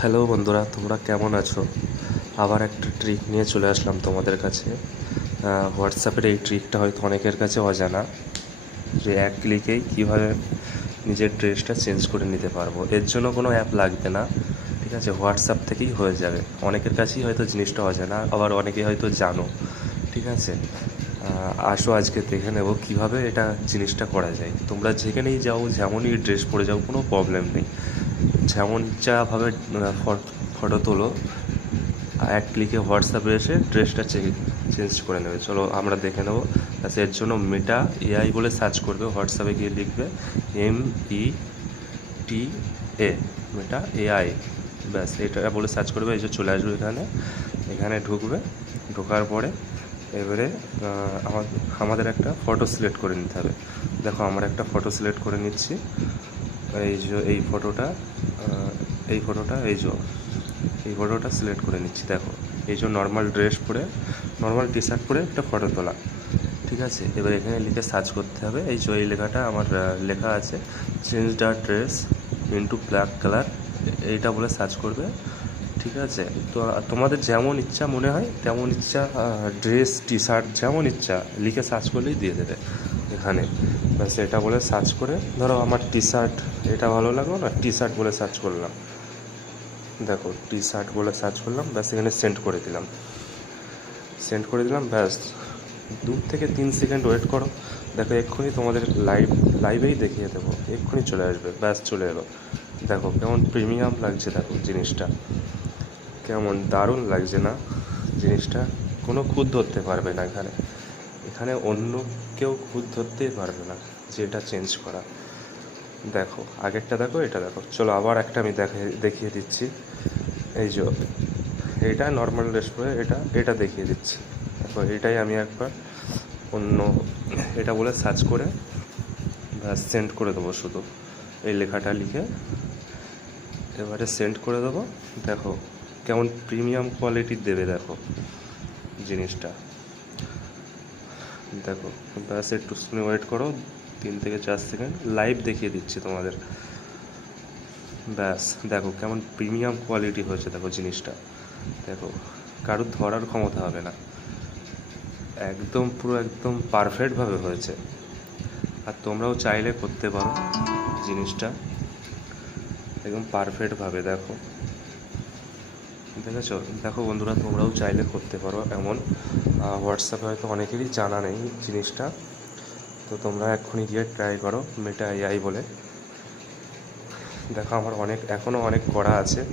Hello বন্ধুরা, তোমরা কেমন আছো? আবার একটা ট্রিক নিয়ে চলে আসলাম তোমাদের কাছে। হোয়াটসঅ্যাপের এই ট্রিকটা হয়তো অনেকের কাছে অজানা, যে এক ক্লিকেই কীভাবে নিজের ড্রেসটা চেঞ্জ করে নিতে পারবো। এর জন্য কোনো অ্যাপ লাগবে না, ঠিক আছে? হোয়াটসঅ্যাপ থেকেই হয়ে যাবে। অনেকের কাছেই হয়তো জিনিসটা অজানা, আবার অনেকেই হয়তো জানো, ঠিক আছে? আসো আজকে দেখে নেব কীভাবে এটা জিনিসটা করা যায়। তোমরা যেখানেই যাও, যেমনই ড্রেস পরে যাও, কোনো প্রবলেম নেই। যেমন ইচ্ছাভাবে ফটো তোলো, এক ক্লিকে হোয়াটসঅ্যাপে এসে ড্রেসটা চেঞ্জ করে নেবে। চলো আমরা দেখে নেবো। আচ্ছা, এর জন্য মেটা এআই বলে সার্চ করবে, হোয়াটসঅ্যাপে গিয়ে লিখবে META, মেটা এআই, ব্যাস এটা বলে সার্চ করবে। এই যে চলে আসবে, এখানে ঢুকবে। ঢোকার পরে এবারে আমাদের একটা ফটো সিলেক্ট করে নিতে হবে। দেখো, আমরা একটা ফটো সিলেক্ট করে নিচ্ছি। এই ফটোটা এই ফটোটা সিলেক্ট করে নিচ্ছি। দেখো, এই যে নর্মাল ড্রেস পরে, নর্মাল টি শার্ট পরে একটা ফটো তোলা, ঠিক আছে? এবার এখানে লিখে সার্চ করতে হবে। এই লেখাটা আমার লেখা আছে, change the dress into black colour, এইটা বলে সার্চ করবে, ঠিক আছে? তো তোমাদের যেমন ইচ্ছা মনে হয় তেমন ইচ্ছা ড্রেস, টি শার্ট যেমন ইচ্ছা লিখে সার্চ করলেই দিয়ে দেবে এখানে। ব্যাস এটা বলে সার্চ করে, ধরো আমার টি শার্ট এটা ভালো লাগলো না, টি শার্ট বলে সার্চ করলাম। দেখো, টি শার্ট বলে সার্চ করলাম, ব্যাস এখানে সেন্ড করে দিলাম। ব্যাস 2 থেকে 3 সেকেন্ড ওয়েট করো। দেখো, এক্ষুনি তোমাদের লাইভেই দেখিয়ে দেবো, এক্ষুনি চলে আসবে। ব্যাস চলে এলো। দেখো কেমন প্রিমিয়াম লাগছে, দেখো জিনিসটা কেমন দারুণ লাগছে না? জিনিসটা কোনো খুঁত ধরতে পারবে না এখানে অন্য কেউ খুঁত ধরতেই পারবে না যে এটা চেঞ্জ করা। দেখো, আগেরটা দেখো, এটা দেখো। চলো আবার একটা আমি দেখিয়ে দিচ্ছি। এই যে এটা নর্মাল ড্রেস পরে এটা দেখিয়ে দিচ্ছি। দেখো, এটাই আমি একবার অন্য এটা বলে সার্চ করে ব্যাস সেন্ড করে দেবো। শুধু এই লেখাটা লিখে এবারে সেন্ড করে দেবো। দেখো কেমন প্রিমিয়াম কোয়ালিটির দেবে, দেখো জিনিসটা। দেখো, ব্যাস একটু ওয়েট করো, 3 থেকে 4 সেকেন্ড, লাইভ দেখিয়ে দিচ্ছি তোমাদের। ব্যাস দেখো কেমন প্রিমিয়াম কোয়ালিটি হয়েছে, দেখো জিনিসটা। দেখো, কারোর ধরার ক্ষমতা হবে না, পুরো একদম পারফেক্টভাবে হয়েছে। আর তোমরাও চাইলে করতে পারো জিনিসটা একদম পারফেক্টভাবে। দেখেছো? দেখো বন্ধুরা, তোমরাও চাইলে করতে পারো এমন। হোয়াটসঅ্যাপে হয়তো অনেকেরই জানা নেই জিনিসটা, তো তোমরা এক্ষুনি গিয়ে ট্রাই করো মেটা এআই বলে। দেখো, আমার এখনও অনেক করা আছে।